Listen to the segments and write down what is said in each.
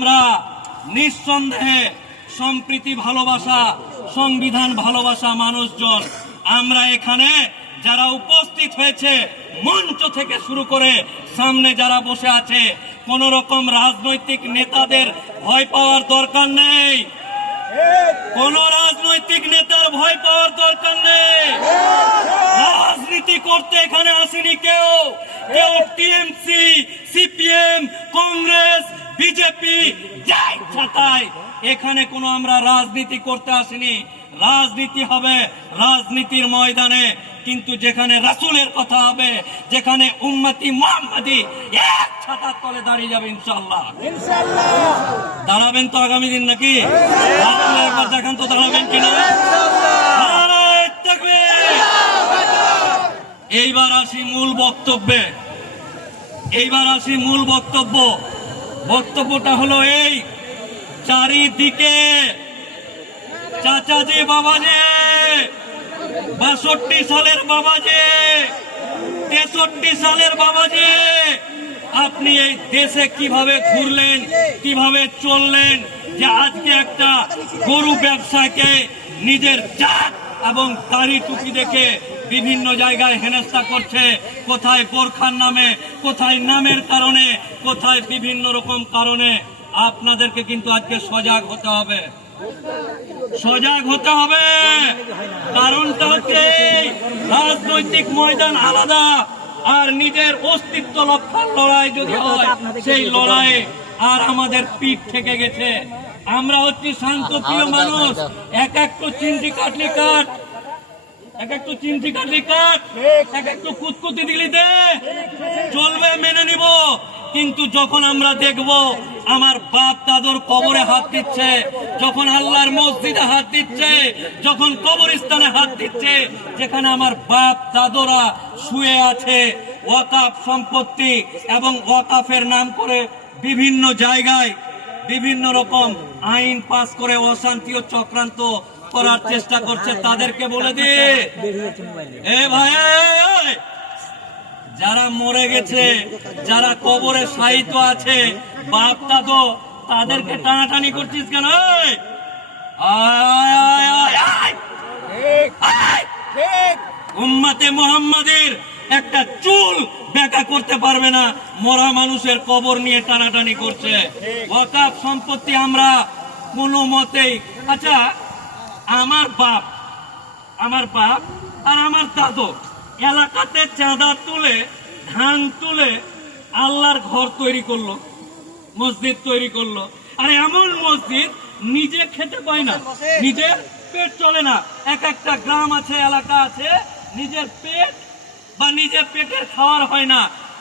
আমরা নিঃসন্দেহে সম্প্রীতি ভালোবাসা, সংবিধান ভালোবাসা মানুষজন আমরা এখানে যারা উপস্থিত হয়েছে, মঞ্চ থেকে শুরু করে সামনে যারা বসে আছে, কোন রকম রাজনৈতিক নেতাদের ভয় পাওয়ার দরকার নেই। কোন রাজনৈতিক নেতার ভয় পাওয়ার দরকার নেই। রাজনীতি করতে এখানে আসেনি কেউ। কেউ টিএমসি, সিপিএম, কংগ্রেস, বিজেপি যাই ছাতায়, এখানে কোনো আমরা রাজনীতি করতে আসিনি। রাজনীতি হবে রাজনীতির ময়দানে, কিন্তু যেখানে রাসূলের কথা হবে, যেখানে উম্মতি মুহাম্মাদি এক ছাতার তলে দাঁড়িয়ে যাবে ইনশাআল্লাহ। দাঁড়াবেন তো আগামী দিন নাকি? একবার দেখান তো দাঁড়াবেন কিনা। এইবার আসি মূল বক্তব্যে। বক্তব্যটা হলো এই, চারিদিকে চাচাজি বাবাজি, 62 সালের বাবাজি, 63 সালের বাবাজি, আপনি এই দেশে কিভাবে ঘুরলেন, কিভাবে চললেন, যে আজকে একটা গরু ব্যবসাকে নিজের জাত এবং দাড়ি টুপি দেখে বিভিন্ন জায়গায় হেনস্থা করছে, কোথায় বোরখার নামে, কোথায় নামের কারণে, কোথায় বিভিন্ন রকম কারণে। আপনাদেরকে কিন্তু আজকে সজাগ হতে হবে। কারণটা হচ্ছে রাজনৈতিক ময়দান আলাদা, আর নিজের অস্তিত্ব রক্ষার লড়াই যদি হয়, সেই লড়াই আর আমাদের পিঠ থেকে গেছে। আমরা হচ্ছি শান্তপ্রিয় মানুষ। এক একটু চিমটি কাটলি কাট, এক একটু চিমটি কাটলি কাট, এক একটু কুতকুতি দিলি দে, চলবে, মেনে নিব। কিন্তু যখন আমরা দেখব আমার বাপ দাদুর কবরে হাত দিচ্ছে, যখন আল্লাহর মসজিদে হাত দিচ্ছে, যখন কবরস্থানে হাত দিচ্ছে, যেখানে আমার বাপ দাদুরা শুয়ে আছে, ওয়াকাফ সম্পত্তি এবং ওয়াকাফের নাম করে বিভিন্ন জায়গায় বিভিন্ন রকম আইন পাস করে অশান্তি ও চক্রান্ত করার চেষ্টা করছে, তাদেরকে বলে দি, এ ভাই, যারা মরে গেছে, যারা কবরে শায়িত আছে, বাপ দাদু, তাদেরকে টানাটানি করছিস কেন? উম্মতে মুহাম্মাদের একটা চুল বেঁকা করতে পারবে না, মরা মানুষের কবর নিয়ে টানাটানি করছে। ওয়াকাফ সম্পত্তি আমরা কোনো মতেই, আচ্ছা আমার বাপ আর আমার দাদু এলাকাতে চাঁদা তুলে, ধান তুলে আল্লাহর ঘর তৈরি করলো, মসজিদ তৈরি করলো। আর এমন মসজিদ নিজে খেতে পায় না, নিজের পেট চলে না। এক একটা গ্রাম আছে, এলাকা আছে, নিজের পেট বা নিজের পেটের খাওয়ার হয় না।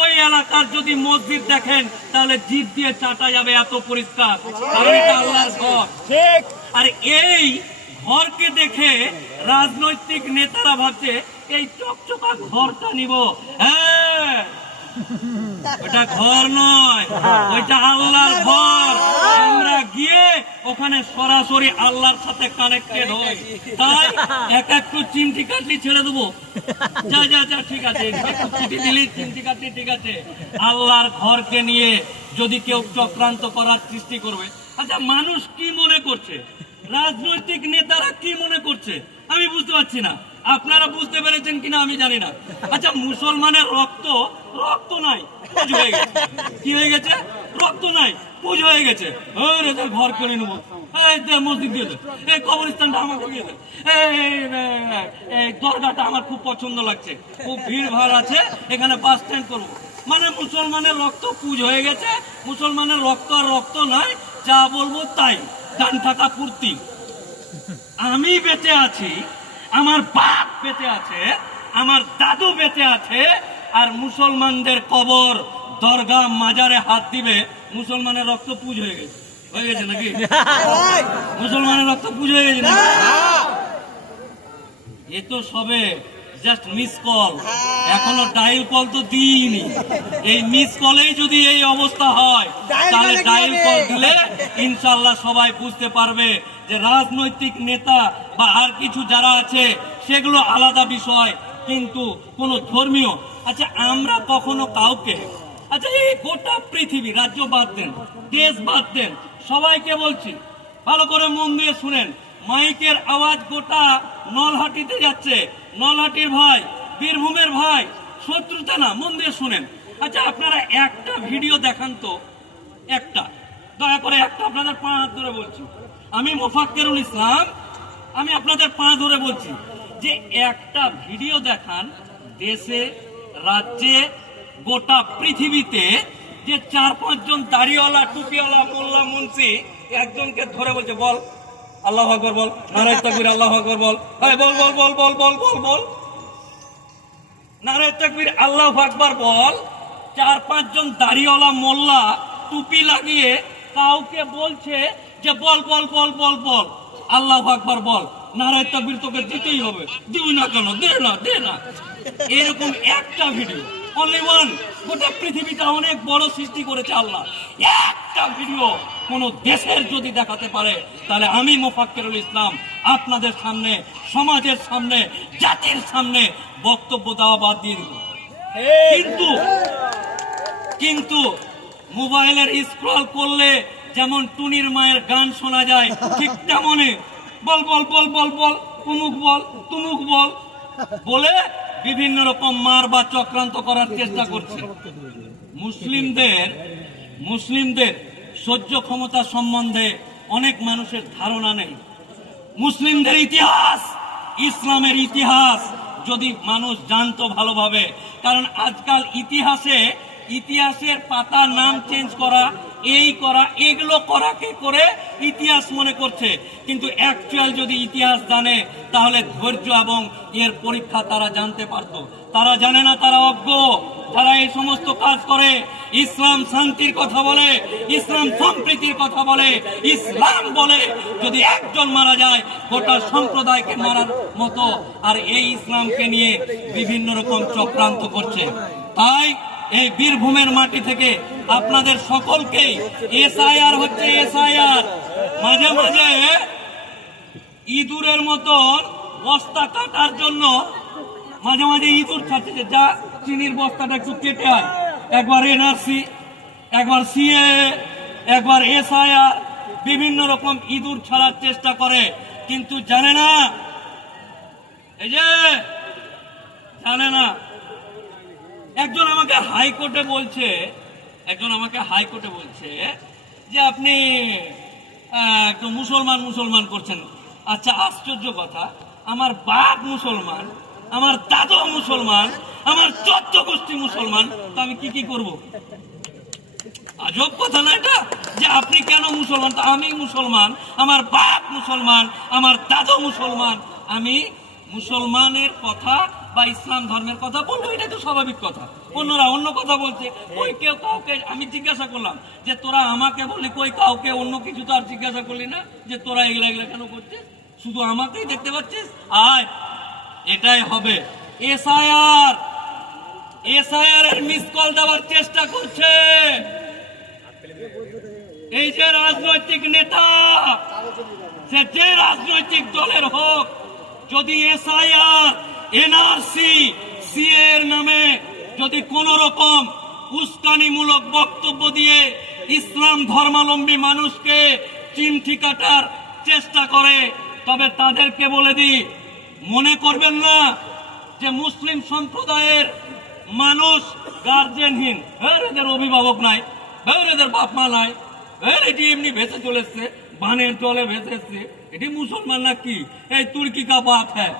ওই এলাকার যদি মসজিদ দেখেন, তাহলে জিভ দিয়ে চাটা যাবে, এত পরিষ্কার, কারণ এটা আল্লাহর ঘর। আর এই ঘরকে দেখে রাজনৈতিক নেতারা ভাবছে এই চকচকা ঘরটা নিব। হ্যাঁ, ওটা ঘর নয়, ওইটা আল্লাহর ঘর। আমরা গিয়ে ওখানে সরাসরি আল্লাহর সাথে কানেক্টেড হই। তাই এক একটু চিমটি কাটলি ছেড়ে দেবো, যা যা যা, ঠিক আছে, চিঠি দিলি, চিমটি কাটলি, ঠিক আছে। আল্লাহর ঘরকে নিয়ে যদি কেউ চক্রান্ত করার সৃষ্টি করবে, আচ্ছা মানুষ কি মনে করছে, রাজনৈতিক নেতারা কি মনে করছে, আমি বুঝতে পারছি না। আপনারা বুঝতে পেরেছেন কিনা আমি জানি না। আচ্ছা, মুসলমানের রক্ত নাই, পুজ হয়ে গেছে। কি হয়ে গেছে? রক্ত নাই, পুজ হয়ে গেছে। ঘর করে নেবো, মসজিদ দিয়ে দে, এই কবরস্থানটা আমাকে দিয়ে দে, এই দরগাটা আমার খুব পছন্দ লাগছে, খুব ভিড় ভাড় আছে, এখানে বাস স্ট্যান্ড করবো। মানে মুসলমানের রক্ত পুজ হয়ে গেছে, মুসলমানের রক্ত আর রক্ত নাই, যা বলবো তাই, গান থাকা পূর্তি। আমি বেঁচে আছি, আমার বাপ বেঁচে আছে, আমার দাদু বেঁচে আছে, আর মুসলমানদের কবর, দরগা, মাজারে হাত দিবে, মুসলমানের রক্ত পুজ হয়ে গেছে নাকি? মুসলমানের রক্ত পুজ হয়ে গেছে না? এ তো সবে জাস্ট মিস কল, এখনো ডায়াল কল তো দিইনি। এই মিস কলেই যদি এই অবস্থা হয়, তাহলে ডায়াল কল দিলে ইনশাল্লাহ সবাই বুঝতে পারবে যে রাজনৈতিক নেতা বা আর কিছু যারা আছে সেগুলো আলাদা বিষয়, কিন্তু কোন ধর্মীয়, আচ্ছা আমরা কখনো কাউকে আচ্ছা, এই গোটা পৃথিবী, রাজ্য বাদ দেন, দেশ বাদ দেন, সবাইকে বলছি ভালো করে মন দিয়ে শুনেন। মাইকের আওয়াজ গোটা নলহাটিতে যাচ্ছে। নলহাটির ভাই, বীরভূমের ভাই, শত্রুতা না, মন দিয়ে শুনেন। আচ্ছা, আপনারা একটা ভিডিও দেখান তো, একটা, দয়া করে একটা, আপনাদের পা হাত ধরে বলছি, আমি মোফাক্কেরুল ইসলাম, আমি আপনাদের পা ধরে বলছি যে একটা ভিডিও দেখান দেশে, রাজ্যে, গোটা পৃথিবীতে, যে 4-5 জন দাড়িওয়ালা, টুপিওয়ালা, মোল্লা, মুন্সি একজনকে ধরে বলছে বল আল্লাহু আকবার, বল নারায়ে তাকবীর, আল্লাহু আকবার, বল, এই বল বল বল বল বল বল বল নারায়ে তাকবীর, আল্লাহু আকবার বল। 4-5 জন দাড়িওয়ালা, মোল্লা, টুপি লাগিয়ে কাউকে বলছে যে বল বল বল বল বল আল্লাহু আকবার বল, নারায়ে তাকবীর তোকে দিতেই হবে, দিবি না কেন, দে না দে না। এরকম একটা ভিডিও, অনলি ওয়ান, গোটা পৃথিবীটা অনেক বড় সৃষ্টি করেছে আল্লাহ। একটা ভিডিও কোন দেশের যদি দেখাতে পারে, তাহলে আমি মোফাক্কেরুল ইসলাম আপনাদের সামনে, সমাজের সামনে, জাতির সামনে বক্তব্য দেওয়া বাদ দিয়ে দিব। কিন্তু মোবাইলের স্ক্রল করলে যেমন টুনির মায়ের গান শোনা যায়, ঠিক তেমনই বল বল বল বল বল, উমুক বল, তুমুক বল বলে বিভিন্ন রকম মার বা চক্রান্ত করার চেষ্টা করছে। মুসলিমদের সহ্য ক্ষমতা সম্বন্ধে অনেক মানুষের ধারণা নেই। মুসলিমদের ইতিহাস, ইসলামের ইতিহাস যদি মানুষ জানতো ভালোভাবে, কারণ আজকাল ইতিহাসের পাতা নাম চেঞ্জ করা, এই করা, এগুলো করাকে করে ইতিহাস মনে করছে। কিন্তু অ্যাকচুয়াল যদি ইতিহাস জানে, তাহলে ধৈর্য এবং এর পরীক্ষা তারা জানতে পারত। তারা জানে না, তারা অজ্ঞ, যারা এই সমস্ত কাজ করে। ইসলাম শান্তির কথা বলে, ইসলাম সম্প্রীতির কথা বলে, ইসলাম বলে যদি একজন মারা যায় গোটা সম্প্রদায়কে মারার মতো, আর এই ইসলামকে নিয়ে বিভিন্ন রকম চক্রান্ত করছে। তাই এই বীরভূমের মাটি থেকে আপনাদের সকলকেই, এসআইআর হচ্ছে এসআইআর, মাঝে মাঝে ইঁদুরের মতন বস্তা কাটার জন্য মাঝে মাঝে ইঁদুর ছাড়ছে, যা চিনির বস্তাটা একটু কেটে হয়, একবার এনআরসি, একবার সিএ, একবার এসআইআর, বিভিন্ন রকম ইঁদুর ছাড়ার চেষ্টা করে। কিন্তু জানে না, এই যে জানে না। একজন আমাকে হাইকোর্টে বলছে যে আপনি একটু মুসলমান করছেন। আচ্ছা, আশ্চর্য কথা, আমার বাপ মুসলমান, আমার দাদু মুসলমান, আমার 14 গোষ্ঠী মুসলমান, তো আমি কি করব? আজব কথা না এটা, যে আপনি কেন মুসলমান? তো আমি মুসলমান, আমার বাপ মুসলমান, আমার দাদু মুসলমান, আমি মুসলমানের কথা বা ইসলাম ধর্মের কথা বলবো, এটা তো স্বাভাবিক কথা। অন্যরা অন্য কথা বলছে, ওই কেউ কাউকে, আমি জিজ্ঞাসা করলাম যে তোরা আমাকে বললি, কই কাউকে অন্য কিছু তো আর জিজ্ঞাসা করলি না যে তোরা এগুলা কেন করছিস, শুধু আমাকেই দেখতে পাচ্ছিস? আয়, এটাই হবে এসআইআর এর মিস কল দেওয়ার চেষ্টা করছে এই যে রাজনৈতিক নেতা, সে যে রাজনৈতিক দলের হোক, যদি এসআইআর, এনআরসি, সিএ এর নামে যদি কোন রকম উস্কানিমূলক বক্তব্য দিয়ে ইসলাম ধর্মাবলম্বী মানুষকে চিমটি কাটার চেষ্টা করে, তবে তাদেরকে বলে দিই, মনে করবেন না যে মুসলিম সম্প্রদায়ের মানুষ গার্জেনহীন, এদের অভিভাবক নাই, এদের বাপ মা নাই, এটি এমনি ভেসে চলেছে, বানের জলে ভেসে এসছে, এটি মুসলমান নাকি, এই তুর্কি কা বাত হ্যাঁ।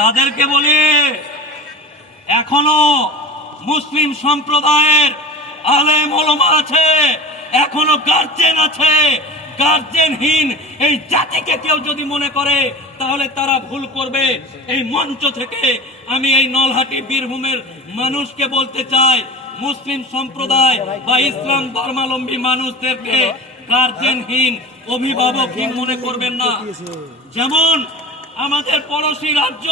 তাদেরকে বলি, এখনো মুসলিম সম্প্রদায়ের আলেম ওলামা আছে, এখনো গার্জেন আছে। গার্জেনহীন এই জাতিকে কেউ যদি মনে করে, তাহলে তারা ভুল করবে। এই মঞ্চ থেকে আমি এই নলহাটি বীরভূমের মানুষকে বলতে চাই, মুসলিম সম্প্রদায় বা ইসলাম ধর্মাবলম্বী মানুষদেরকে গার্জেনহীন, অভিভাবকহীন মনে করবেন না। যেমন আমাদের পড়োশী রাজ্য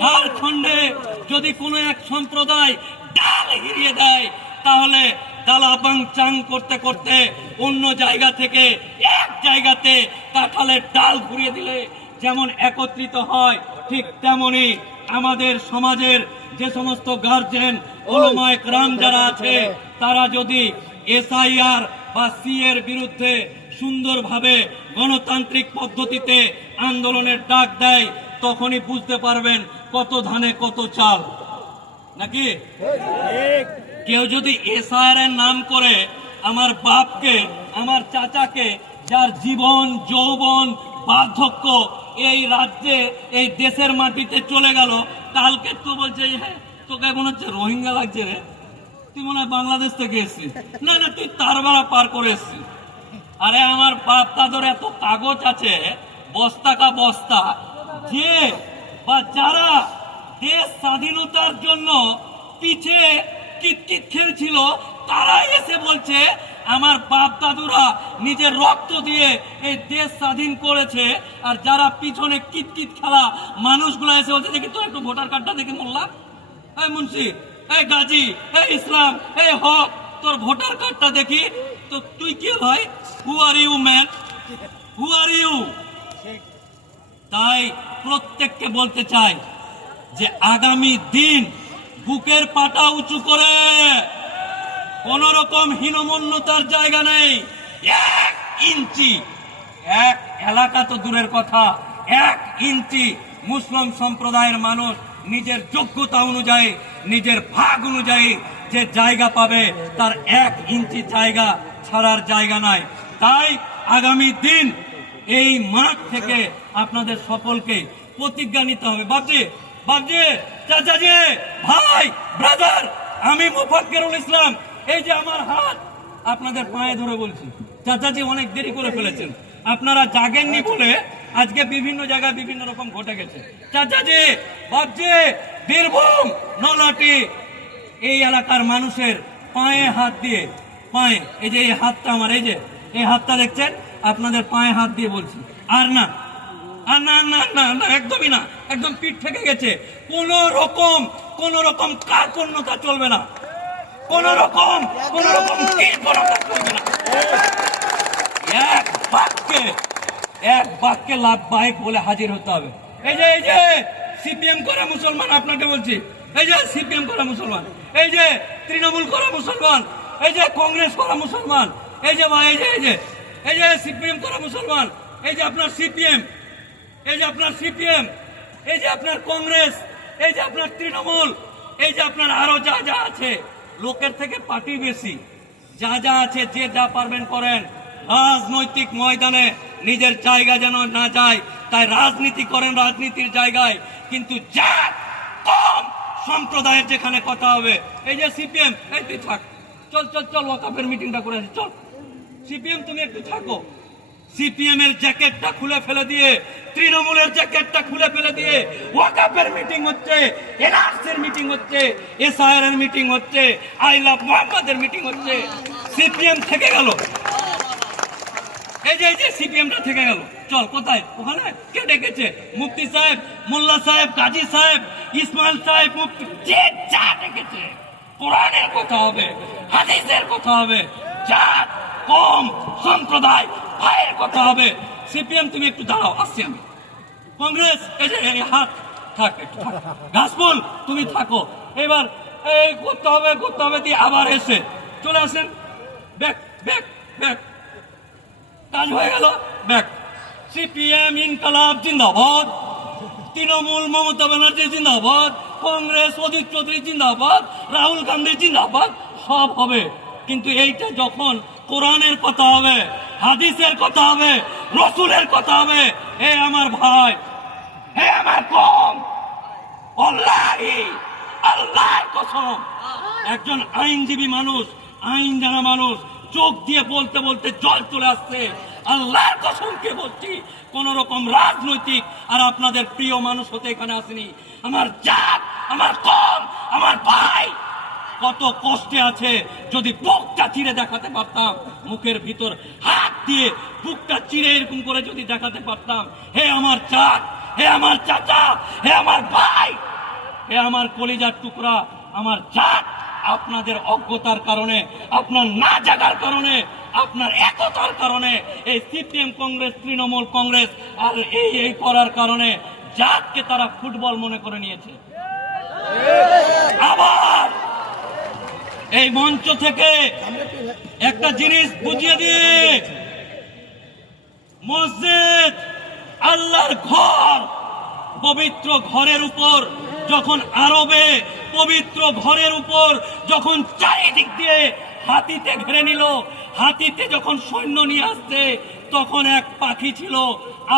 ঝাড়খণ্ডে যদি কোনো এক সম্প্রদায় ডাল হিরিয়ে দেয়, তাহলে দালাবাং চাং করতে করতে অন্য জায়গা থেকে এক জায়গাতে কাঁঠালের ডাল ঘুরিয়ে দিলে যেমন একত্রিত হয়, ঠিক তেমনি আমাদের সমাজের যে সমস্ত গার্জেন ওলামা একরাম যারা আছে তারা যদি এসআইআর বা সি এর বিরুদ্ধে সুন্দরভাবে গণতান্ত্রিক পদ্ধতিতে আন্দোলনের ডাক দেয়, তখনই বুঝতে পারবেন কত ধানে কত চাল। নাকি কেউ যদি এসআইআর এর নাম করে আমার বাপকে, আমার চাচাকে, যার জীবন যৌবন বার্ধক্য এই রাজ্যে এই দেশের মাটিতে চলে গেল, কালকে তো বলছে হ্যাঁ তোকে মনে হচ্ছে রোহিঙ্গা লাগছে রে, তুই মনে হয় বাংলাদেশ থেকে এসছিস, না না তুই তার বেলা পার করে এসছিস। আরে আমার বাপ দাদর এত কাগজ আছে বস্তা কা বস্তা, যে বা যারা দেশ স্বাধীনতার জন্য পিছে কিতকিত খেলছিল, তারা এসে বলছে আমার বাপ দাদুরা নিজের রক্ত দিয়ে এই দেশ স্বাধীন করেছে, আর যারা পিছনে কিতকিত খেলা মানুষগুলো এসে বলছে দেখি তোর একটু ভোটার কার্ডটা দেখি মোল্লা, এই মুন্সি, এই গাজী, এই ইসলাম, এই হক, তোর ভোটার কার্ডটা দেখি। তো তুই কে ভাই? Who are you man? Who are you? তাই প্রত্যেককে বলতে চাই যে আগামী দিন বুকের পাটা উঁচু করে, কোন রকম হীনমন্যতার জায়গা নেই। 1 ইঞ্চি, এক এলাকা তো দূরের কথা, 1 ইঞ্চি মুসলিম সম্প্রদায়ের মানুষ নিজের যোগ্যতা অনুযায়ী, নিজের ভাগ অনুযায়ী যে জায়গা পাবে, তার 1 ইঞ্চি জায়গা ছাড়ার জায়গা নাই। তাই আগামী দিন এই মাঠ থেকে আপনাদের সকলকে প্রতিজ্ঞা নিতে হবে। বাবজি, বাবজি, চাচাজি, ভাই, ব্রাদার, আমি মুফাক্কিরুল ইসলাম, এই যে আমার হাত আপনাদের পায়ে ধরে বলছি, চাচাজি অনেক দেরি করে ফেলেছেন, আপনারা জাগেননি বলে আজকে বিভিন্ন জায়গায় বিভিন্ন রকম ঘটে গেছে। চাচাজি, বাবজি, বীরভূম, নলাটি, এই এলাকার মানুষের পায়ে হাত দিয়ে, পায়ে, এই যে এই হাতটা আমার, এই যে এই হাতটা দেখছেন, আপনাদের পায়ে হাত দিয়ে বলছি, আর না, আর না না না না, একদমই না, একদম পিঠ থেকে গেছে। কোন রকম কার্পণ্যতা চলবে না, কোন রকম কৃপণতা চলবে না। এক বাক্যে লাভবাহিক বলে হাজির হতে হবে। এই যে সিপিএম করা মুসলমান, আপনাকে বলছি, এই যে সিপিএম করা মুসলমান, এই যে তৃণমূল করা মুসলমান, এই যে কংগ্রেস করা মুসলমান, এই যে ভাই, এই যে সিপিএম করা মুসলমান, এই যে আপনার সিপিএম, এই যে আপনার সিপিএম, এই যে আপনার কংগ্রেস, এই যে আপনার তৃণমূল, এই যে আপনার আরো যা যা আছে, লোকের থেকে পার্টি বেশি, যা যা আছে যে যা পারবেন করেন, রাজনৈতিক ময়দানে নিজের জায়গা যেন না যায়, তাই রাজনীতি করেন রাজনীতির জায়গায়, কিন্তু যা কম সম্প্রদায়ের যেখানে কথা হবে, এই যে সিপিএম, এই তুই থাক, চল চল চল ওয়াকাফের মিটিংটা করে আসি, চল সিপিএম তুমি একটু থাকো। সিপিএম এর জ্যাকেটটা খুলে ফেলে দিয়ে, তৃণমূলের জ্যাকেটটা খুলে ফেলে দিয়ে ওয়াকাফের মিটিং হচ্ছে, এনআরসির মিটিং হচ্ছে, এসআইআর এর মিটিং হচ্ছে, আই লাভ মোহাম্মদের মিটিং হচ্ছে, সিপিএম থেকে গেল। এই যে সিপিএমটা থেকে গেল, চল কোথায়? ওখানে কে ডেকেছে? মুফতি সাহেব, মোল্লা সাহেব, কাজী সাহেব, ইসমাইল সাহেব, মুফতি, যে যা ডেকেছে, কোরআনের কথা হবে, হাদিসের কথা হবে, জাত কম সম্প্রদায় ভাইয়ের কথা হবে। সিপিএম তুমি একটু দাঁড়াও, আসছি আমি। কংগ্রেস, এই যে হাত থাক, একটু ঘাসফুল তুমি থাকো। এবার এই করতে হবে দিয়ে আবার এসে চলে আসেন, ব্যাক ব্যাক ব্যাক, কাজ হয়ে গেল, ব্যাক। সিপিএম ইনকালাব জিন্দাবাদ, তৃণমূল মমতা ব্যানার্জি জিন্দাবাদ, কংগ্রেস অজিত চৌধুরী জিন্দাবাদ, রাহুল গান্ধী জিন্দাবাদ, সব হবে। কিন্তু এইটা যখন কোরআনের কথা হবে, হাদিসের কথা হবে, রসুলের কথা হবে, হে আমার ভাই, হে আমার কম, আল্লাহর কসম, একজন আইনজীবী মানুষ, আইন জানা মানুষ, চোখ দিয়ে বলতে বলতে জল চলে আসছে, আল্লাহর কসমকে বলছি, কোন রকম রাজনৈতিক আর আপনাদের প্রিয় মানুষ হতে এখানে আসেনি। আমার জাত, আমার কম, আমার ভাই কত কষ্টে আছে, যদি বুকটা চিরে দেখাতে পারতাম, মুখের ভিতর হাত দিয়ে বুকটা চিরে এরকম করে যদি দেখাতে পারতাম, হে আমার জাত, হে আমার চাচা, হে আমার ভাই, হে আমার কলিজার টুকরা, আমার জাত আপনাদের অজ্ঞতার কারণে, আপনার না জাগার কারণে, আপনার একতার কারণে, এই সিপিএম কংগ্রেস, তৃণমূল কংগ্রেস আর এই করার কারণে জাতকে তারা ফুটবল মনে করে নিয়েছে। আবার এই মঞ্চ থেকে একটা জিনিস বুঝিয়ে দিয়ে, মসজিদ আল্লাহর ঘর, পবিত্র ঘরের উপর যখন আরবে পবিত্র ঘরের উপর যখন চারিদিক দিয়ে হাতিতে ঘিরে নিল, হাতিতে যখন সৈন্য নিয়ে আসছে, তখন এক পাখি ছিল,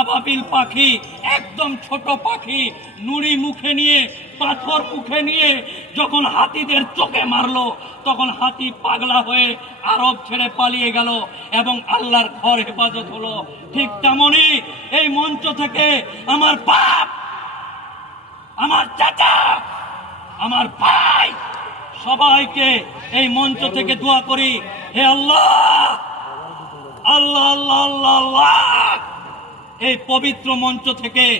আবাবিল পাখি, একদম ছোট পাখি, নুড়ি মুখে নিয়ে, পাথর মুখে নিয়ে যখন হাতিদের চোখে মারলো, তখন হাতি পাগলা হয়ে আরব ছেড়ে পালিয়ে গেল এবং আল্লাহর ঘর হেফাজত হলো। ঠিক তেমনি এই মঞ্চ থেকে আমার বাপ, আমার চাচা, আমার ভাই, সবাইকে এই মঞ্চ থেকে দোয়া করি, হে আল্লাহ, আল্লাহ আল্লাহ আল্লাহ আল্লাহ, এই পবিত্র মঞ্চ থেকে